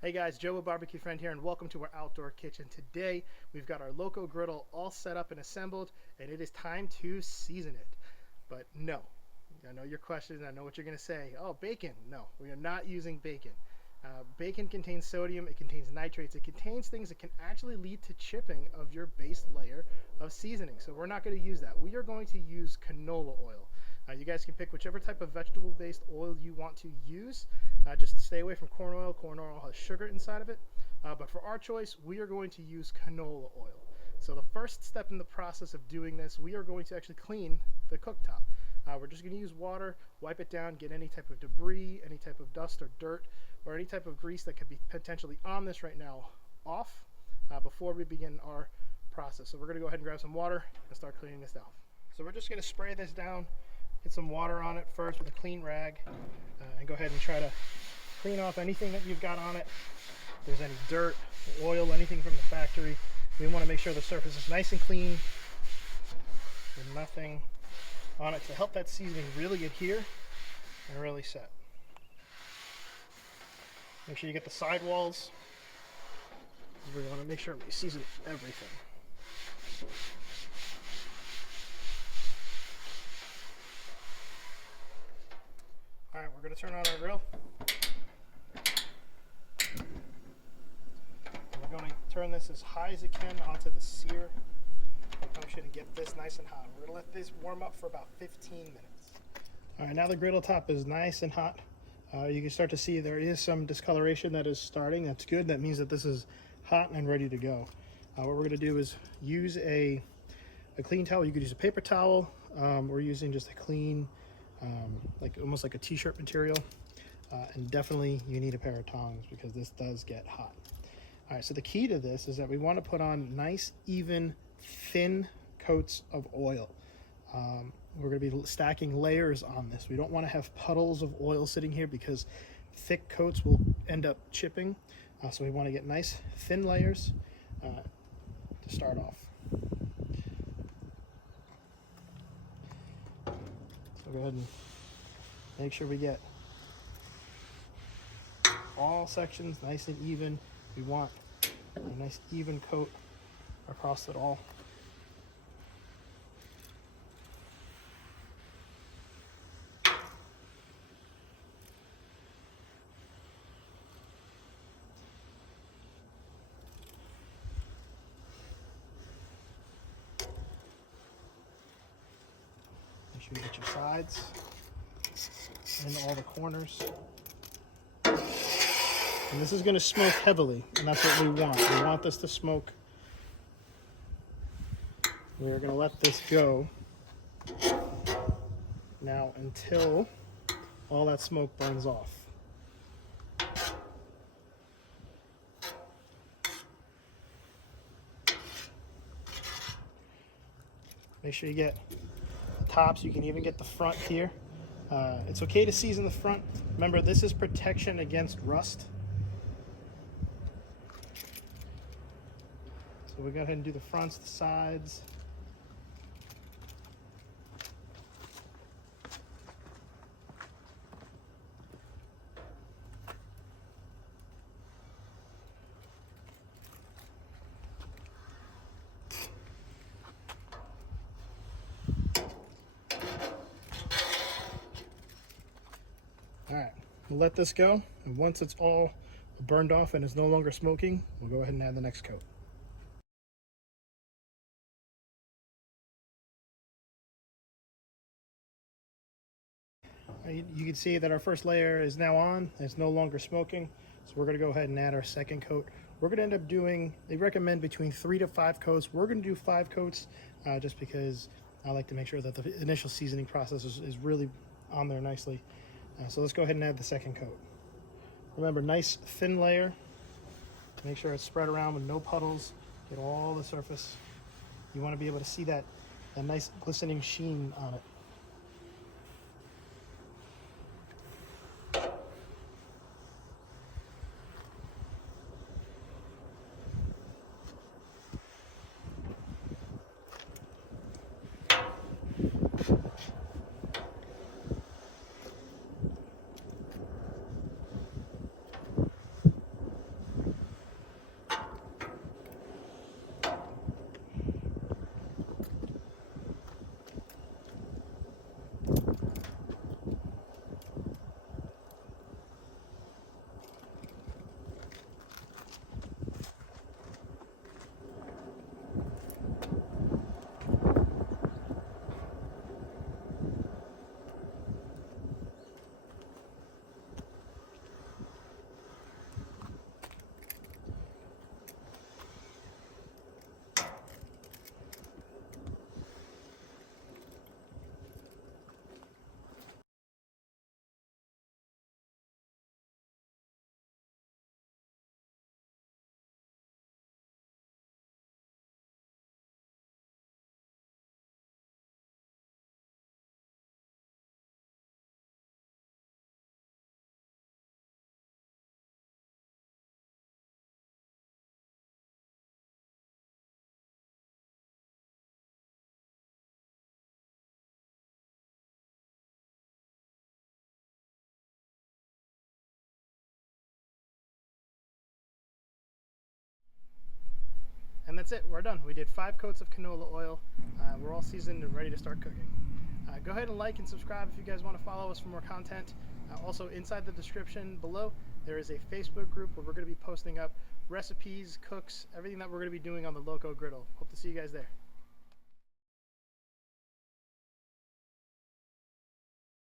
Hey guys, Joe with BBQFriend here, and welcome to our outdoor kitchen. Today we've got our LoCo Griddle all set up and assembled, and it is time to season it. But no, I know your questions, I know what you're going to say. Oh, bacon. No, we are not using bacon. Bacon contains sodium, it contains nitrates, it contains things that can actually lead to chipping of your base layer of seasoning. So we're not going to use that. We are going to use canola oil. You guys can pick whichever type of vegetable-based oil you want to use. Just stay away from corn oil. Corn oil has sugar inside of it. But for our choice, we are going to use canola oil. So the first step in the process of doing this, we are going to actually clean the cooktop. We're just going to use water, wipe it down, get any type of debris, any type of dust or dirt, or any type of grease that could be potentially on this right now off before we begin our process. So we're going to go ahead and grab some water and start cleaning this down. So we're just going to spray this down. Get some water on it first with a clean rag and go ahead and try to clean off anything that you've got on it. If there's any dirt, oil, anything from the factory, we want to make sure the surface is nice and clean with nothing on it to help that seasoning really adhere and really set. Make sure you get the sidewalls. We want to make sure we season everything. Alright, we're going to turn on our grill. We're going to turn this as high as it can onto the sear function and get this nice and hot. We're going to let this warm up for about 15 minutes. Alright, now the griddle top is nice and hot. You can start to see there is some discoloration that is starting. That's good. That means that this is hot and ready to go. What we're going to do is use a clean towel. You could use a paper towel. We're using just a clean almost like a t-shirt material, and definitely you need a pair of tongs because this does get hot. All right, so the key to this is that we want to put on nice, even, thin coats of oil. We're going to be stacking layers on this. We don't want to have puddles of oil sitting here because thick coats will end up chipping. So we want to get nice, thin layers to start off. So go ahead and make sure we get all sections nice and even. We want a nice even coat across it all. Make sure you get your sides and all the corners. And this is going to smoke heavily, and that's what we want. We want this to smoke. We're going to let this go now until all that smoke burns off. Make sure you get the tops. You can even get the front here. It's okay to season the front. Remember, this is protection against rust. So we go ahead and do the fronts, the sides. All right, we'll let this go, and once it's all burned off and is no longer smoking, we'll go ahead and add the next coat. You can see that our first layer is now on. It's no longer smoking, so we're going to go ahead and add our second coat. We're going to end up doing, they recommend between 3 to 5 coats. We're going to do 5 coats just because I like to make sure that the initial seasoning process is really on there nicely. So let's go ahead and add the second coat. Remember, nice thin layer. Make sure it's spread around with no puddles. Get all the surface. You want to be able to see that nice glistening sheen on it. that's it. We're done. We did 5 coats of canola oil. We're all seasoned and ready to start cooking. Go ahead and like and subscribe if you guys want to follow us for more content. Also, inside the description below, there is a Facebook group where we're going to be posting up recipes, cooks, everything that we're going to be doing on the LoCo Griddle. Hope to see you guys there.